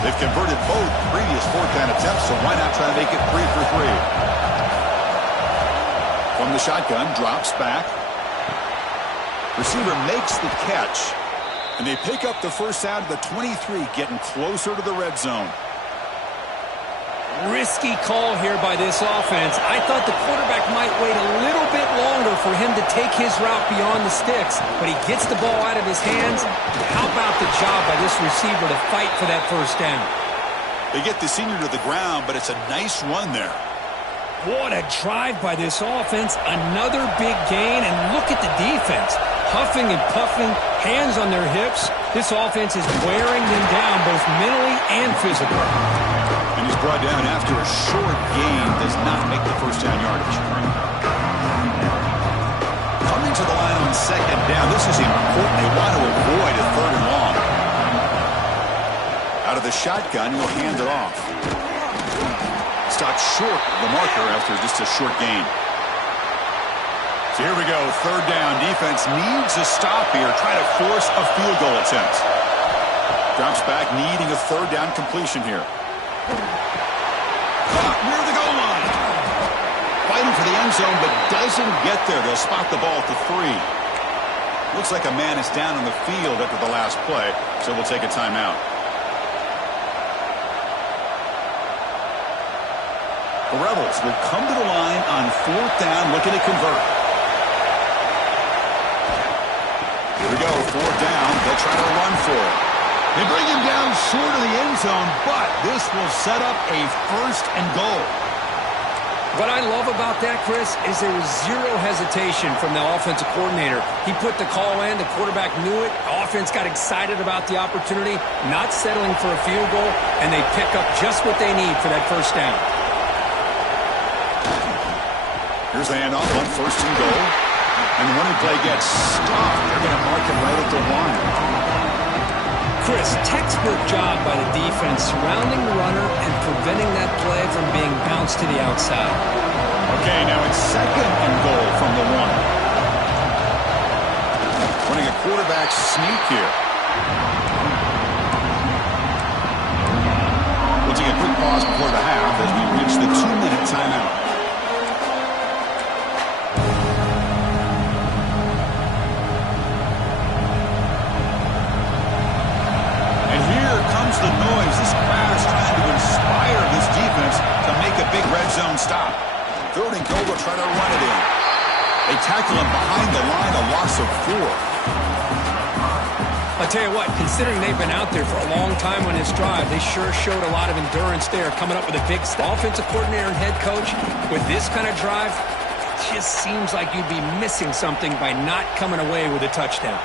They've converted both previous fourth-down attempts, so why not try to make it 3 for 3? From the shotgun, drops back. Receiver makes the catch, and they pick up the first down to the 23, getting closer to the red zone. Risky call here by this offense. I thought the quarterback might wait a little bit longer for him to take his route beyond the sticks, but he gets the ball out of his hands. How about the job by this receiver to fight for that first down? They get the senior to the ground, but it's a nice run there. What a drive by this offense. Another big gain, and look at the defense. Huffing and puffing, hands on their hips. This offense is wearing them down both mentally and physically. And he's brought down after a short gain, does not make the first down yardage. Coming to the line on second down, this is important. They want to avoid a third and long. Out of the shotgun, he'll hand it off. Stopped short of the marker after just a short gain. So here we go, third down. Defense needs a stop here, try to force a field goal attempt. Drops back, needing a third down completion here. Caught near the goal line. Fighting for the end zone, but doesn't get there. They'll spot the ball at the 3. Looks like a man is down on the field after the last play, so we'll take a timeout. The Rebels will come to the line on fourth down, looking to convert. Here we go, fourth down. They'll try to run for it. They bring him down short of the end zone, but this will set up a first and goal. What I love about that, Chris, is there was zero hesitation from the offensive coordinator. He put the call in, the quarterback knew it, offense got excited about the opportunity, not settling for a field goal, and they pick up just what they need for that first down. Here's the handoff on first and goal. And the running play gets stopped. They're going to mark it right at the 1. Chris, textbook job by the defense surrounding the runner and preventing that play from being bounced to the outside. Okay, now it's second and goal from the 1. Running a quarterback sneak here. We'll take a quick pause before the half as we reach the 2-minute timeout. The noise. This crowd is trying to inspire this defense to make a big red zone stop. Third and goal, they'll try to run it in. They tackle him behind the line, a loss of 4. I'll tell you what, considering they've been out there for a long time on this drive, they sure showed a lot of endurance there, coming up with a big stop. Offensive coordinator and head coach, with this kind of drive, it just seems like you'd be missing something by not coming away with a touchdown.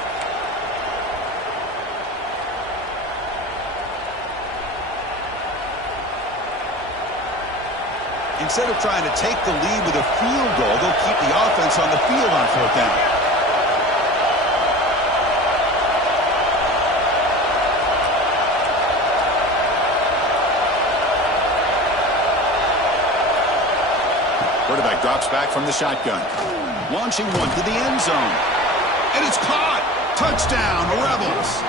Instead of trying to take the lead with a field goal, they'll keep the offense on the field on fourth down. Quarterback drops back from the shotgun. Launching one to the end zone. And it's caught. Touchdown, the Rebels.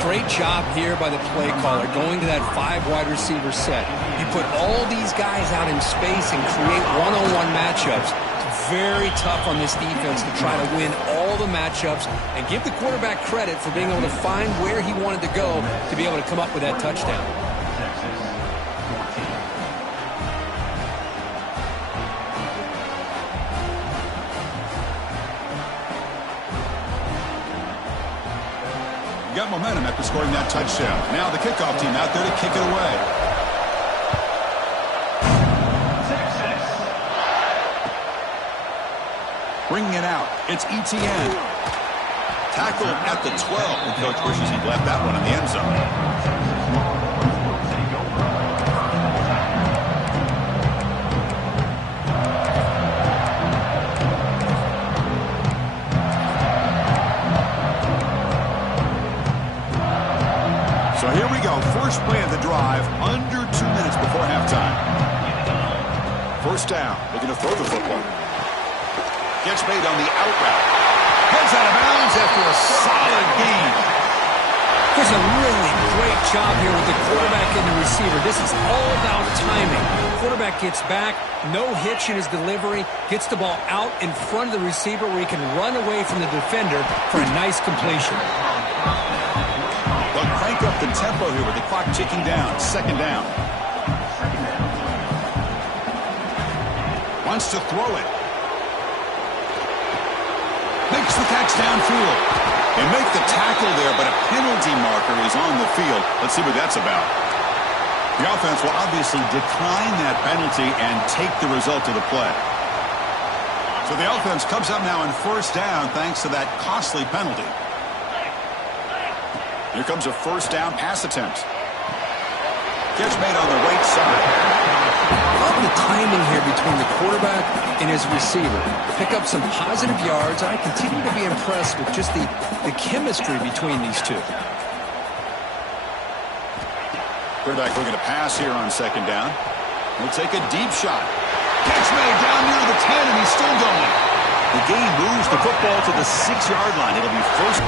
Great job here by the play caller, going to that 5 wide receiver set. You put all these guys out in space and create one-on-one matchups. It's very tough on this defense to try to win all the matchups and give the quarterback credit for being able to find where he wanted to go to be able to come up with that touchdown. Got momentum after scoring that touchdown. Now the kickoff team out there to kick it away. Bringing it out, it's Etienne. Tackled at the 12. The coach wishes he'd left that one in the end zone. So here we go, first play of the drive, under 2 minutes before halftime. First down, looking to throw the football. Gets made on the out route. Heads out of bounds after a solid gain. Here's a really great job here with the quarterback and the receiver. This is all about timing. Quarterback gets back, no hitch in his delivery, gets the ball out in front of the receiver where he can run away from the defender for a nice completion. They'll crank up the tempo here with the clock ticking down. Second down. Wants to throw it. Makes the catch downfield. They make the tackle there, but a penalty marker is on the field. Let's see what that's about. The offense will obviously decline that penalty and take the result of the play. So the offense comes up now in first down thanks to that costly penalty. Here comes a first down pass attempt. Catch made on the right side. Love the timing here between the quarterback and his receiver. Pick up some positive yards. I continue to be impressed with just the chemistry between these two. Quarterback looking to pass here on second down. He'll take a deep shot. Catch made down near the 10, and he's still going. The game moves the football to the 6-yard line. It'll be first.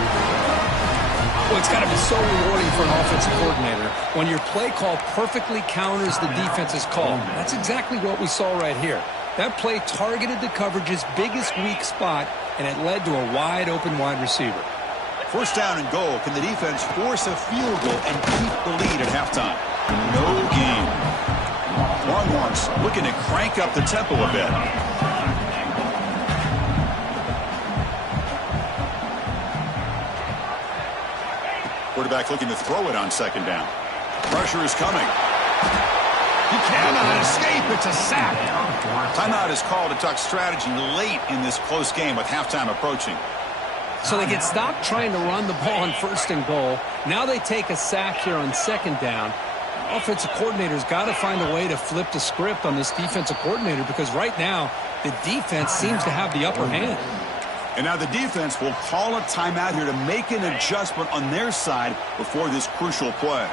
Well, it's got to be so rewarding for an offensive coordinator when your play call perfectly counters the defense's call. That's exactly what we saw right here. That play targeted the coverage's biggest weak spot, and it led to a wide-open wide receiver. First down and goal. Can the defense force a field goal and keep the lead at halftime? No game. Longhorns looking to crank up the tempo a bit. Quarterback looking to throw it on second down. Pressure is coming. He cannot escape. It's a sack. Timeout is called to talk strategy late in this close game with halftime approaching. So they get stopped trying to run the ball on first and goal. Now they take a sack here on second down. Offensive coordinator's got to find a way to flip the script on this defensive coordinator because right now the defense seems to have the upper hand. And now the defense will call a timeout here to make an adjustment on their side before this crucial play.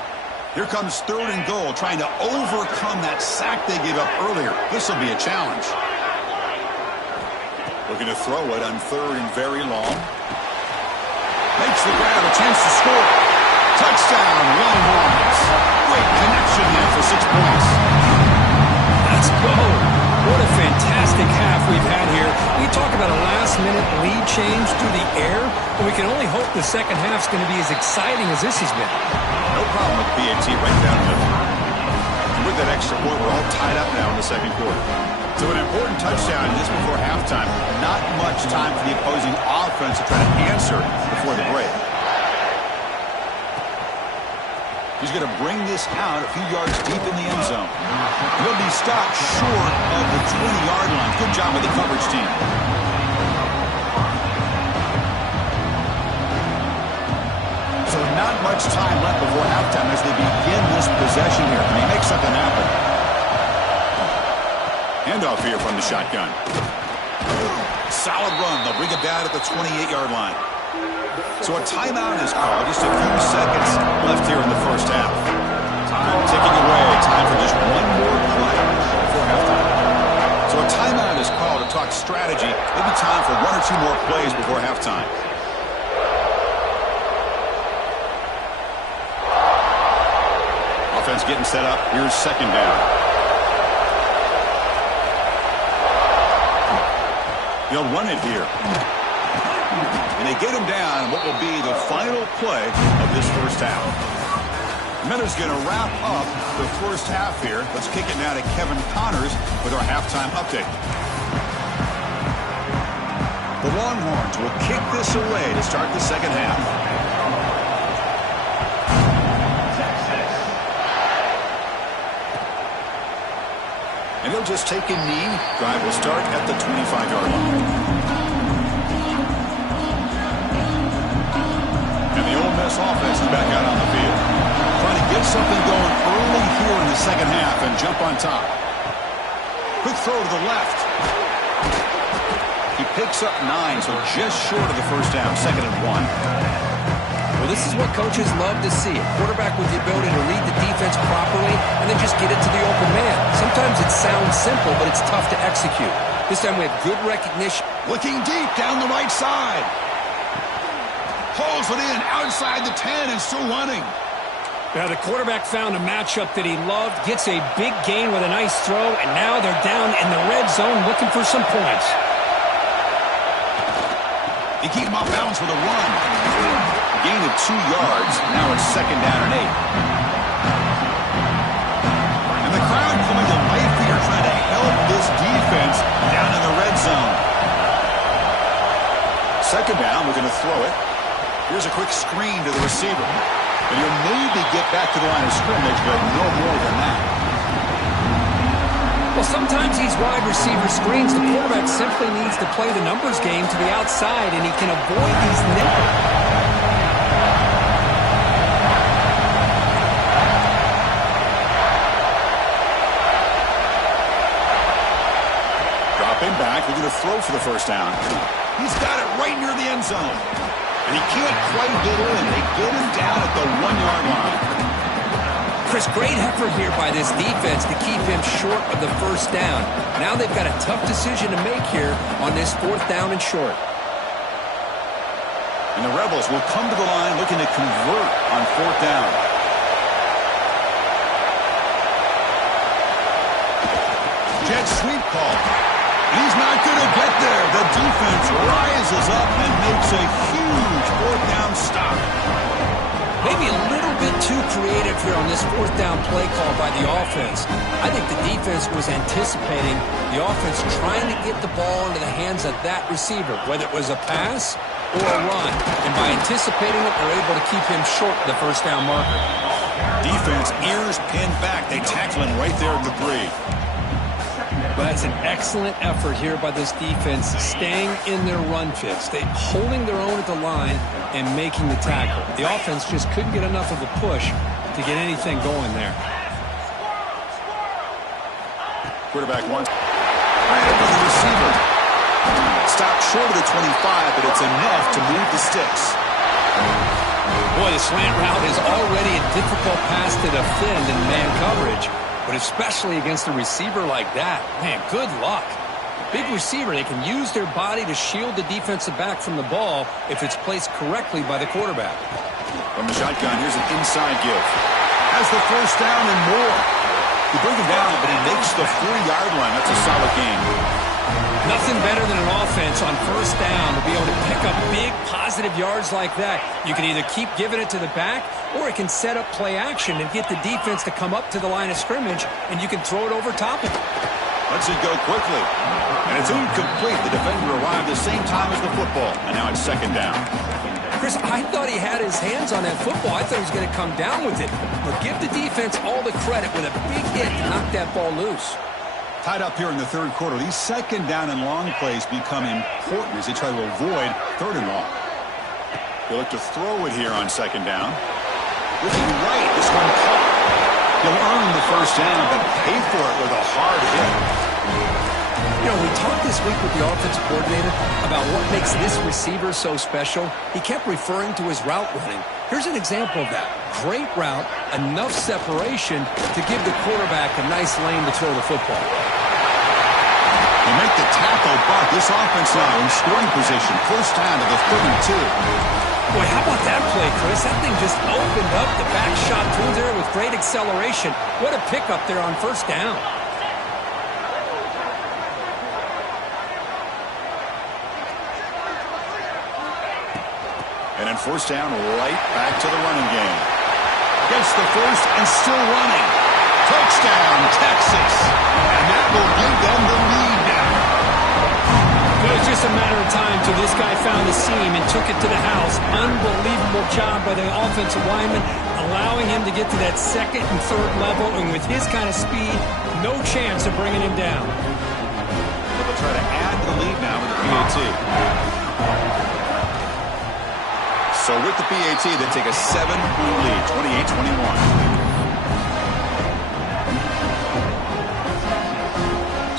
Here comes third and goal, trying to overcome that sack they gave up earlier. This will be a challenge. Looking to throw it on third and very long. Makes the grab, a chance to score. Touchdown, Longhorns. Great connection there for 6 points. Let's go. What a fantastic half we've had here. We talk about a last-minute lead change through the air, and we can only hope the second half's going to be as exciting as this has been. No problem with BAT right down the middle. And with that extra point, we're all tied up now in the second quarter. So an important touchdown just before halftime. Not much time for the opposing offense to try to answer before the break. He's going to bring this out a few yards deep in the end zone. He'll be stopped short of the 20-yard line. Good job of the coverage team. So not much time left before halftime as they begin this possession here. Can he make something happen? Handoff here from the shotgun. Solid run. They'll bring it down at the 28-yard line. So a timeout is called. Just a few seconds left here in the first half. Time ticking away. Time for just one more play before halftime. So a timeout is called to talk strategy. Maybe time for one or two more plays before halftime. Offense getting set up. Here's second down. They'll run it here. And they get him down what will be the final play of this first half. Miller's going to wrap up the first half here. Let's kick it now to Kevin Connors with our halftime update. The Longhorns will kick this away to start the second half. And they'll just take a knee. Drive will start at the 25-yard line. Offense is back out on the field. Trying to get something going early here in the second half and jump on top. Quick throw to the left. He picks up 9, so just short of the first down, 2nd and 1. Well, this is what coaches love to see. A quarterback with the ability to read the defense properly and then just get it to the open man. Sometimes it sounds simple, but it's tough to execute. This time we have good recognition. Looking deep down the right side. Hauls it in outside the 10 and still running. Now the quarterback found a matchup that he loved, gets a big gain with a nice throw, and now they're down in the red zone looking for some points. They keep him off balance with a run. Gain of 2 yards. Now it's 2nd down and 8. And the crowd coming to life here, trying to help this defense down in the red zone. 2nd down, we're going to throw it. Here's a quick screen to the receiver. And he'll maybe get back to the line of scrimmage, but no more than that. Well, sometimes these wide receiver screens, the quarterback simply needs to play the numbers game to the outside, and he can avoid these Dropping back, we're going to throw for the 1st down. He's got it right near the end zone. And he can't quite get in. They get him down at the 1-yard line. Chris, great effort here by this defense to keep him short of the 1st down. Now they've got a tough decision to make here on this 4th down and short. And the Rebels will come to the line looking to convert on 4th down. Jet sweep call. He's not going to get there. The defense rises up and makes a huge 4th down stop. Maybe a little bit too creative here on this 4th down play call by the offense. I think the defense was anticipating the offense trying to get the ball into the hands of that receiver, whether it was a pass or a run. And by anticipating it, they're able to keep him short of the 1st down marker. Defense, ears pinned back. They tackle him right there at the 3. But that's an excellent effort here by this defense, staying in their run fits. They holding their own at the line and making the tackle. The offense just couldn't get enough of a push to get anything going there. Quarterback wants right up with the receiver. Stopped short of the 25, but it's enough to move the sticks. Boy, the slant route is already a difficult pass to defend in man coverage. But especially against a receiver like that, man, good luck. Big receiver, they can use their body to shield the defensive back from the ball if it's placed correctly by the quarterback. From the shotgun, here's an inside give. Has the 1st down and more. You bring him down, but he makes the 4-yard line. That's a solid game. Nothing better than an offense on 1st down to be able to pick up big positive yards like that. You can either keep giving it to the back, or it can set up play action and get the defense to come up to the line of scrimmage, and you can throw it over top of it. Lets it go quickly. And it's incomplete. The defender arrived the same time as the football, and now it's 2nd down. Chris, I thought he had his hands on that football. I thought he was going to come down with it. But give the defense all the credit with a big hit to knock that ball loose. Tied up here in the 3rd quarter. These 2nd down and long plays become important as they try to avoid 3rd and long. They look to throw it here on 2nd down. Looking right, this one caught. He'll earn the 1st down, but pay for it with a hard hit. You know, we talked this week with the offensive coordinator about what makes this receiver so special. He kept referring to his route running. Here's an example of that. Great route, enough separation to give the quarterback a nice lane to throw the football. They make the tackle, but this offense now in scoring position. 1st down to the 32. Boy, how about that play, Chris? That thing just opened up. The back shot through there with great acceleration. What a pickup there on 1st down. And then 1st down, right back to the running game. Gets the 1st and still running. Touchdown, Texas. And that will give them the lead now. It was just a matter of time till this guy found the seam and took it to the house. Unbelievable job by the offensive lineman, allowing him to get to that 2nd and 3rd level. And with his kind of speed, no chance of bringing him down. They'll try to add to the lead now with the PAT. So with the PAT, they take a 7-point lead, 28-21.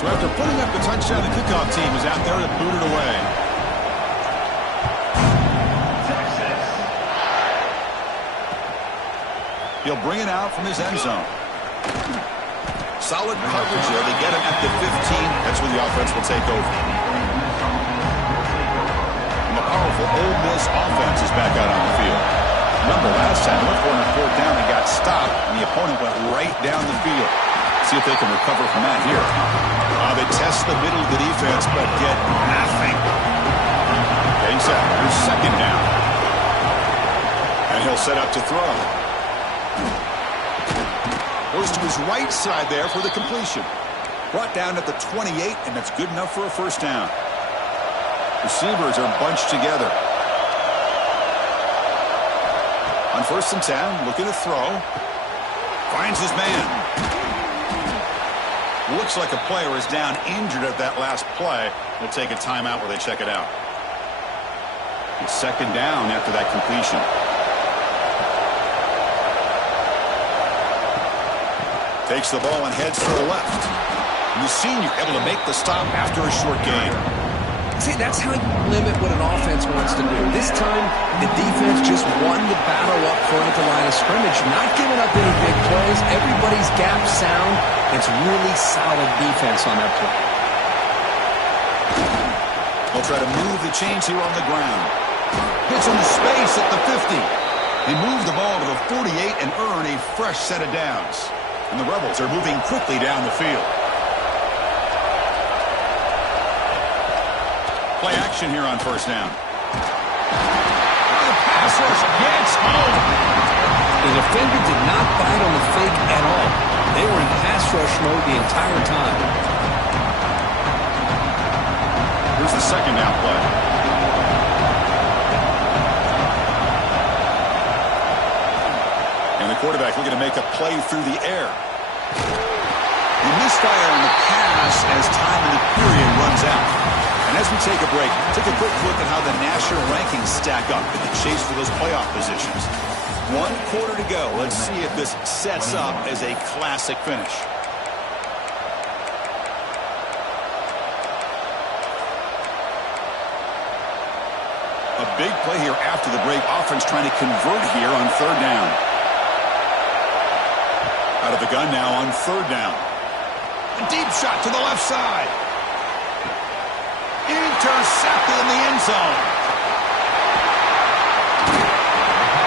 So after putting up the touchdown, the kickoff team is out there to boot it away. He'll bring it out from his end zone. Solid coverage there. They get him at the 15. That's where the offense will take over. And the power powerful Ole Miss offense is back out on the field. Remember last time, went for it on 4th down and got stopped, and the opponent went right down the field. See if they can recover from that here. They test the middle of the defense, but get nothing. Getting set. Here's 2nd down. And he'll set up to throw. Goes to his right side there for the completion. Brought down at the 28, and that's good enough for a 1st down. Receivers are bunched together. On 1st and 10, looking to throw. Finds his man. Looks like a player is down injured at that last play. They'll take a timeout where they check it out. It's 2nd down after that completion. Takes the ball and heads to the left. And the senior able to make the stop after a short gain. See, that's how you limit what an offense wants to do. This time, the defense just won the battle up front at the line of scrimmage, not giving up any big plays. Everybody's gap sound. It's really solid defense on that play. They'll try to move the chains here on the ground. Hits into space at the 50. They move the ball to the 48 and earn a fresh set of downs. And the Rebels are moving quickly down the field. Play action here on 1st down. The pass rush gets home. The defender did not bite on the fake at all. They were in pass rush mode the entire time. Here's the 2nd down play. And the quarterback looking to make a play through the air. He misfire on the pass as time in the period runs out. And as we take a break, take a quick look at how the national rankings stack up in the chase for those playoff positions. 1 quarter to go. Let's see if this sets up as a classic finish. A big play here after the break. Offense trying to convert here on 3rd down. Out of the gun now on 3rd down. A deep shot to the left side. Intercepted in the end zone.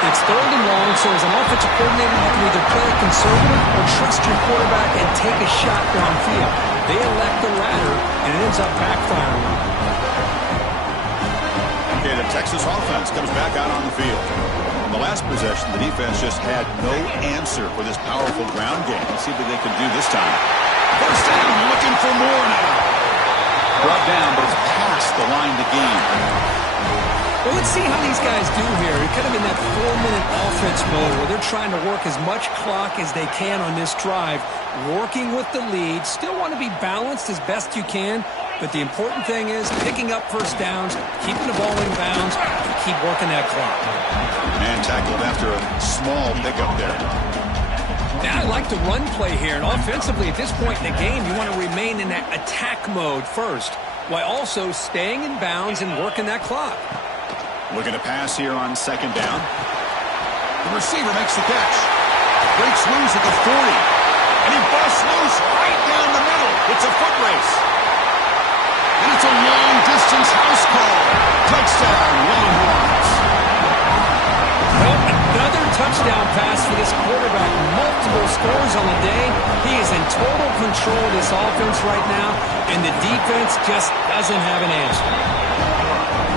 It's 3rd and long, so as an offensive coordinator, you can either play it conservative or trust your quarterback and take a shot downfield. They elect the latter, and it ends up backfiring. Okay, the Texas offense comes back out on the field. In the last possession, the defense just had no answer for this powerful ground game. Let's see what they can do this time. 1st down, looking for more now. Brought down, but it's past the line to gain. Well, let's see how these guys do here. They're kind of in that 4-minute offense mode where they're trying to work as much clock as they can on this drive, working with the lead. Still want to be balanced as best you can, but the important thing is picking up 1st downs, keeping the ball in bounds, and keep working that clock. Man tackled after a small pickup there. Now, I like the run play here, and offensively at this point in the game, you want to remain in that attack mode first, while also staying in bounds and working that clock. Looking to pass here on 2nd down. The receiver makes the catch. Breaks loose at the 40. And he busts loose right down the middle. It's a foot race. And it's a long-distance house call. Touchdown, Longhorns. Well, another touchdown pass for this quarterback. Multiple scores on the day. He is in total control of this offense right now, and the defense just doesn't have an answer.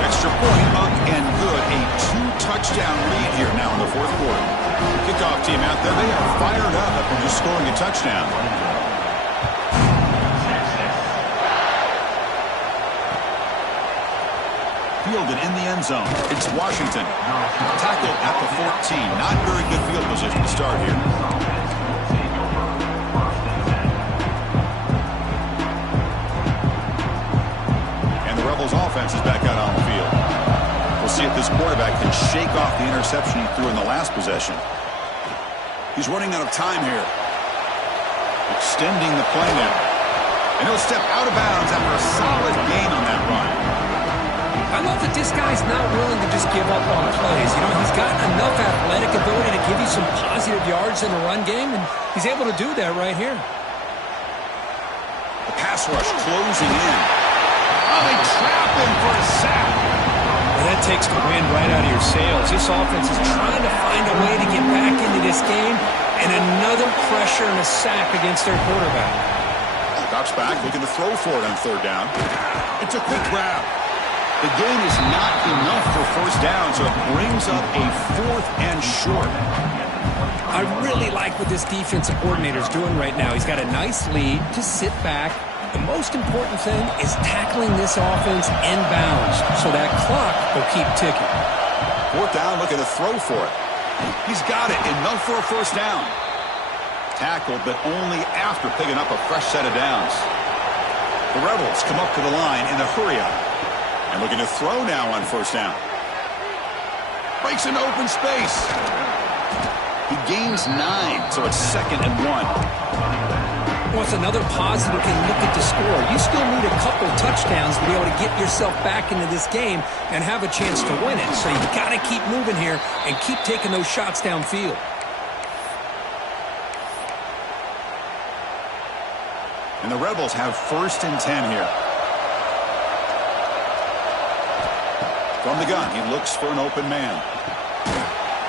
Extra point up and good. A 2-touchdown lead here now in the 4th quarter. Kickoff team out there. They are fired up after just scoring a touchdown. Fielded in the end zone. It's Washington. Tackled at the 14. Not very good field position to start here. And the Rebels offense is back out on the field. We'll see if this quarterback can shake off the interception he threw in the last possession. He's running out of time here. Extending the play now. And he'll step out of bounds after a solid gain on that run. I love that this guy's not willing to just give up on plays. You know, he's got enough athletic ability to give you some positive yards in the run game, and he's able to do that right here. The pass rush closing in. Oh, they trap him for a sack. Well, that takes the wind right out of your sails. This offense is trying to find a way to get back into this game, and another pressure and a sack against their quarterback. Drops back, looking to throw for it on third down. It's a quick grab. The game is not enough for first down, so it brings up a 4th and short. I really like what this defensive coordinator is doing right now. He's got a nice lead to sit back. The most important thing is tackling this offense inbounds so that clock will keep ticking. 4th down, looking to throw for it. He's got it, enough for a first down. Tackled, but only after picking up a fresh set of downs. The Rebels come up to the line in a hurry-up. And looking to throw now on first down. Breaks into open space. He gains 9, so it's 2nd and 1. Well, it's another positive you can look at the score. You still need a couple touchdowns to be able to get yourself back into this game and have a chance to win it. So you've got to keep moving here and keep taking those shots downfield. And the Rebels have 1st and 10 here. From the gun, he looks for an open man.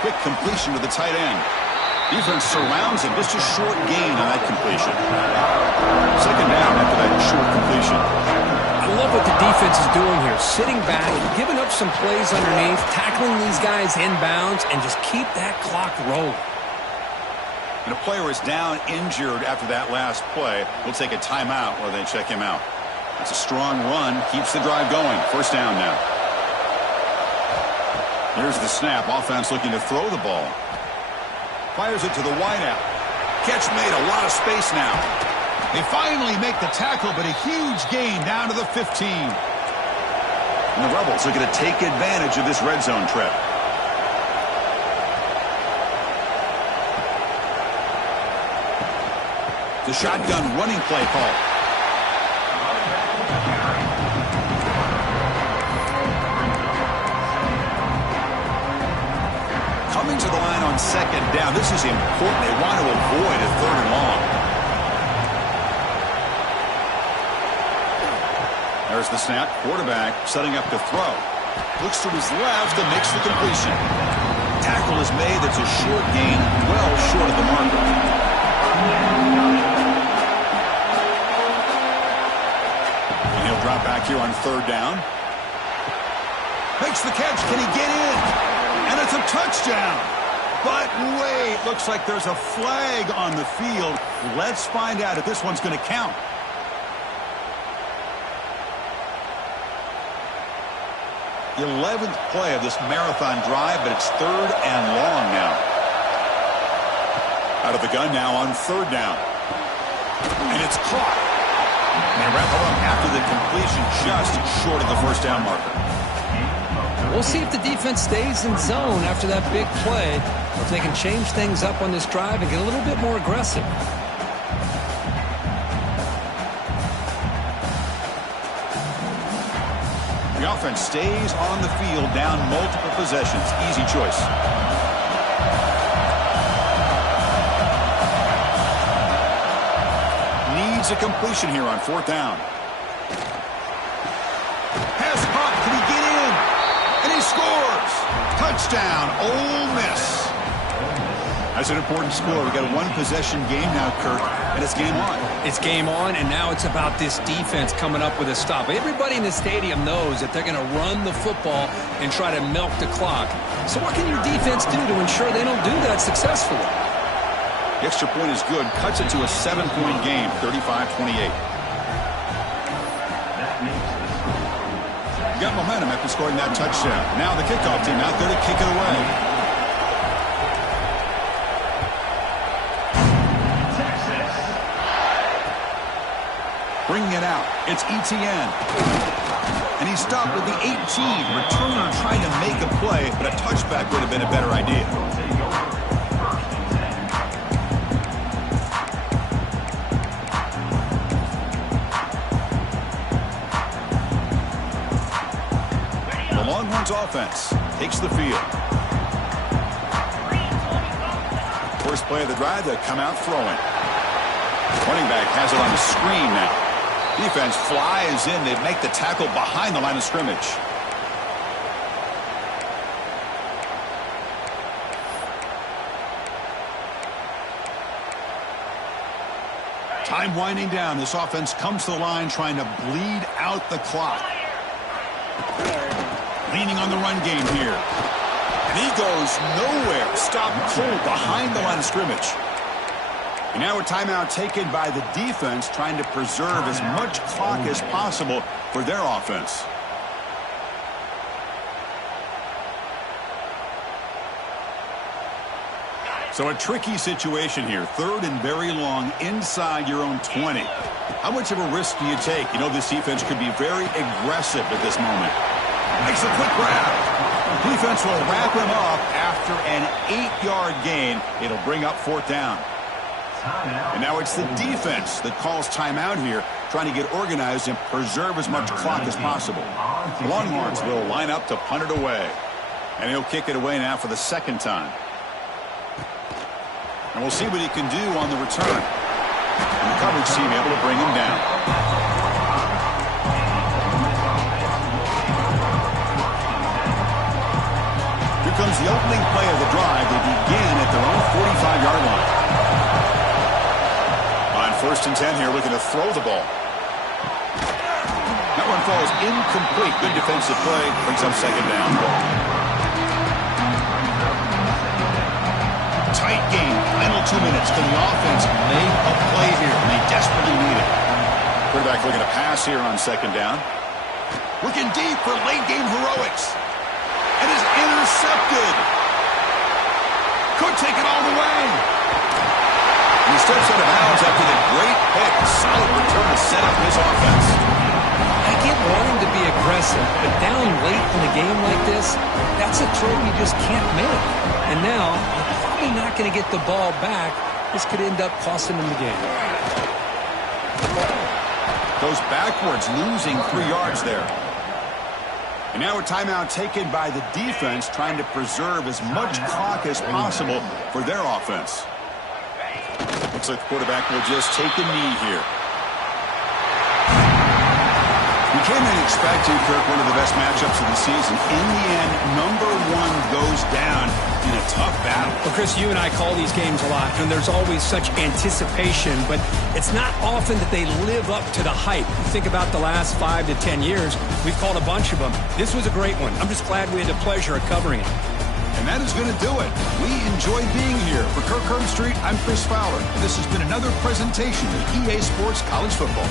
Quick completion to the tight end. Defense surrounds him. Just a short gain on that completion. 2nd down after that short completion. I love what the defense is doing here. Sitting back, giving up some plays underneath, tackling these guys inbounds, and just keep that clock rolling. And a player is down injured after that last play. We'll take a timeout while they check him out. It's a strong run. Keeps the drive going. First down now. Here's the snap. Offense looking to throw the ball. Fires it to the wideout. Catch made, a lot of space now. They finally make the tackle, but a huge gain down to the 15. And the Rebels are going to take advantage of this red zone trip. The shotgun running play call. Coming to the line on 2nd down. This is important. They want to avoid a 3rd and long. There's the snap. Quarterback setting up to throw. Looks to his left and makes the completion. Tackle is made. That's a short gain, well short of the marker. And he'll drop back here on 3rd down. Makes the catch. Can he get in? And it's a touchdown. But wait, looks like there's a flag on the field. Let's find out if this one's going to count. The 11th play of this marathon drive, but it's 3rd and long now. Out of the gun now on 3rd down. And it's caught. And they wrap it up after the completion, just short of the first down marker. We'll see if the defense stays in zone after that big play, or if they can change things up on this drive and get a little bit more aggressive. The offense stays on the field, down multiple possessions. Easy choice. Needs a completion here on 4th down. Pass caught. Can he get in? And he scores. Touchdown, Ole Miss. That's an important score. We've got a 1-possession game now, Kirk, and it's game on. It's game on, and now it's about this defense coming up with a stop. Everybody in the stadium knows that they're going to run the football and try to milk the clock. So what can your defense do to ensure they don't do that successfully? The extra point is good. Cuts it to a 7-point game, 35-28. Got momentum after scoring that touchdown. Now the kickoff team out there to kick it away. Bringing it out. It's Etienne. And he stopped with the 18. Returner trying to make a play, but a touchback would have been a better idea. The Longhorns offense takes the field. First play of the drive, they come out throwing. Running back has it on the screen now. Defense flies in. They make the tackle behind the line of scrimmage. Time winding down. This offense comes to the line trying to bleed out the clock. Leaning on the run game here. And he goes nowhere. Stopped cold behind the line of scrimmage. And now a timeout taken by the defense trying to preserve as much clock as possible for their offense. So a tricky situation here. 3rd and very long inside your own 20. How much of a risk do you take? You know, this defense could be very aggressive at this moment. Makes a quick grab. Defense will wrap him up after an 8-yard gain. It'll bring up 4th down. And now it's the defense that calls timeout here, trying to get organized and preserve as much clock as possible. The Longhorns will line up to punt it away. And he'll kick it away now for the 2nd time. And we'll see what he can do on the return. And the coverage team able to bring him down. Here comes the opening play of the drive. They begin at their own 45-yard line. On 1st and 10 here, looking to throw the ball. That one falls incomplete. Good defensive play. Brings up 2nd down. Tight game. Final 2 minutes. Can the offense make a play here? And they desperately need it. Quarterback looking to pass here on 2nd down. Looking deep for late game heroics. And is intercepted. Could take it all the way. And he steps out of bounds after the great pick. Solid return to set up his offense. I get wanting to be aggressive, but down late in a game like this, that's a throw you just can't make. And now, you're probably not going to get the ball back. This could end up costing him the game. Goes backwards, losing 3 yards there. And now a timeout taken by the defense, trying to preserve as much clock as possible for their offense. Looks like the quarterback will just take a knee here. We came in expecting, Kirk, one of the best matchups of the season. In the end, number 1 goes down in a tough battle. Well, Chris, you and I call these games a lot, and there's always such anticipation, but it's not often that they live up to the hype. You think about the last 5 to 10 years, we've called a bunch of them. This was a great one. I'm just glad we had the pleasure of covering it. And that is going to do it. We enjoy being here. For Kirk Herbstreit, I'm Chris Fowler. This has been another presentation of EA Sports College Football.